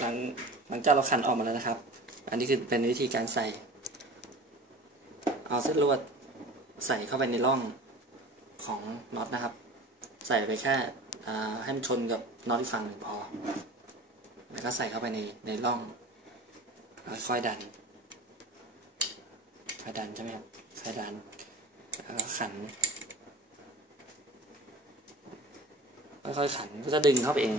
หลังหลังจากเราขันออกมาแล้วนะครับ อันนี้คือเป็นวิธีการใส่ เอาเส้นลวดใส่เข้าไปในร่องของน็อตนะครับ ใส่ไปแค่ให้มันชนกับน็อตอีกฝั่งหนึ่งพอ แล้วก็ใส่เข้าไปในในร่องแล้วค่อยดันค่อยดันใช่ไหมครับค่อยดันแล้วก็ขันค่อยๆขันก็จะดึงเข้าไปเอง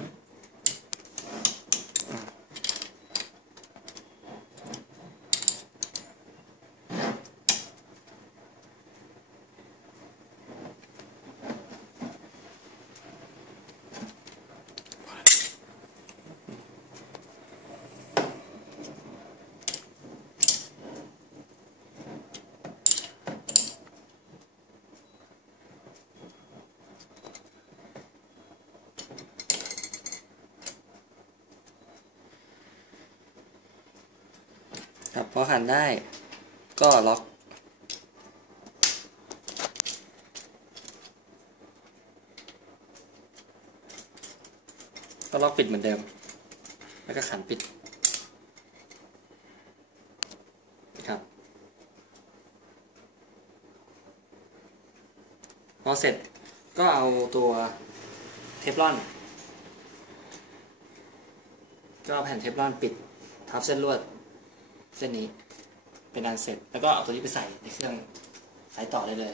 ครับพอขันได้ก็ล็อกก็ล็อกปิดเหมือนเดิม แล้วก็ขันปิดครับพอเสร็จก็เอาตัวเทฟลอน ก็เอาแผ่นเทฟลอนปิดทับเส้นลวด เส้นนี้เป็นอันเสร็จ แล้วก็เอาตัวนี้ไปใส่ในเครื่องสายต่อได้เลย